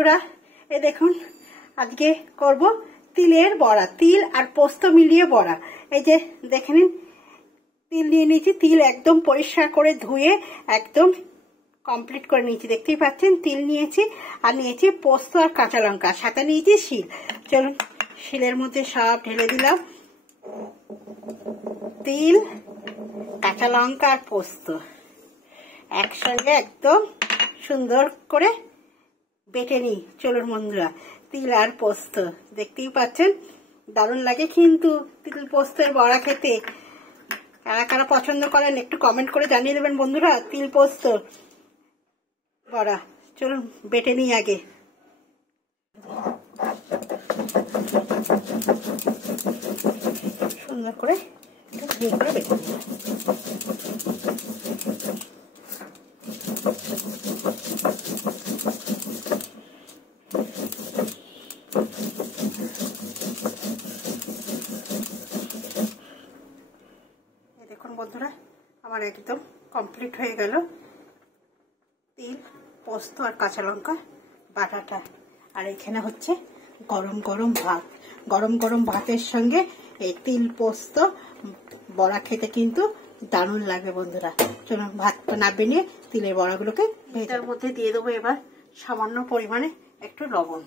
বন্ধুরা, এ দেখুন আজকে করব তিলের বড়া, তিল আর পোস্ত মিলিয়ে বড়া। এই যে দেখে নিন, তিল নিয়ে নিয়েছি, তিল একদম পরিষ্কার করে ধুয়ে একদম কমপ্লিট করে নিয়েছি, দেখতেই পাচ্ছেন। তিল নিয়েছি আর নিয়েছি পোস্ত আর কাঁচা লঙ্কা, সাথে নিয়েছি শিল। চলুন শিলের মধ্যে সব ঢেলে দিলাম, তিল, কাঁচা লঙ্কা আর পোস্ত একসঙ্গে একদম সুন্দর করে বেটে নিই। চলুন বন্ধুরা, তিল আর পোস্ত দেখতেই পাচ্ছেন, দারুণ লাগে কিন্তু তিল পোস্তের বড়া খেতে। কারা কারা পছন্দ করেন একটু কমেন্ট করে জানিয়ে দেবেন বন্ধুরা, তিল পোস্ত বড়া। চলুন বেটে নিই আগে। সুন্দর করে বেটে নিই। দেখুন বন্ধুরা, আমার একদম কমপ্লিট হয়ে গেল তিল, পোস্ত আর কাঁচা লঙ্কা বাটাটা। আর এখানে হচ্ছে গরম গরম ভাত। গরম গরম ভাতের সঙ্গে এই তিল পোস্ত বড়া খেতে কিন্তু দারুণ লাগে বন্ধুরা। চলুন ভাতটা নামিয়ে নিয়ে তিলের বড়াগুলোকে ভেজার মধ্যে দিয়ে দেবো এবার সামান্য পরিমাণে একটু লবণ।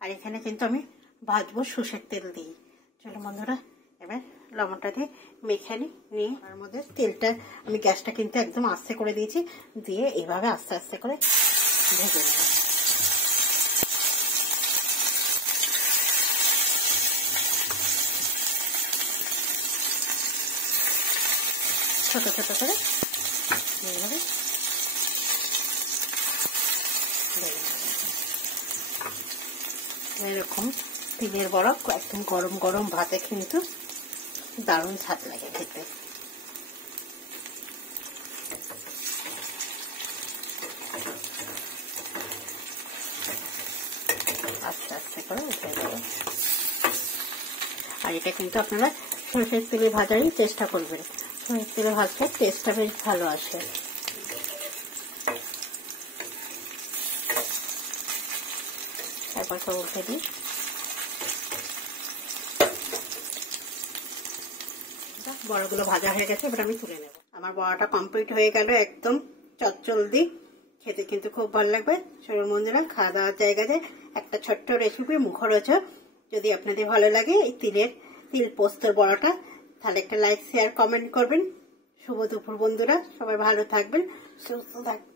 আর এখানে কিন্তু আমি ভাজবো সর্ষের তেল দিয়ে। চলো বন্ধুরা, এবার লবণটা দিয়ে মেখে নিয়ে তার মধ্যে তেলটা আমি গ্যাসটা কিন্তু একদম আস্তে করে দিয়েছি, দিয়ে এইভাবে আস্তে আস্তে করে ভেজে নেব। ছোট ছোট করে এইভাবে এরকম তিলের বড়া একদম গরম গরম ভাতে কিন্তু দারুণ স্বাদ লাগে খেতে। আস্তে আস্তে করে উঠে দেবো। আর এটা কিন্তু আপনারা সরষের তেলে ভাজারই চেষ্টা করবেন, সরষের তেলে ভাজলে টেস্টটা বেশ ভালো আসে। তারপর সব উঠে দিই। বড়াগুলো ভাজা হয়ে গেছে, এবার আমি তুলে নেব। আমার বড়াটা কমপ্লিট হয়ে গেল, একদম চটজলদি, খেতে কিন্তু খুব ভালো লাগবে। চলুন বন্ধুরা, খাওয়া দাওয়ার জায়গাতে একটা ছোট্ট রেসিপি মুখরোচক। যদি আপনাদের ভালো লাগে এই তিল পোস্তর বড়াটা, তাহলে একটা লাইক শেয়ার কমেন্ট করবেন। শুভ দুপুর বন্ধুরা, সবাই ভালো থাকবেন, সুস্থ থাকবেন।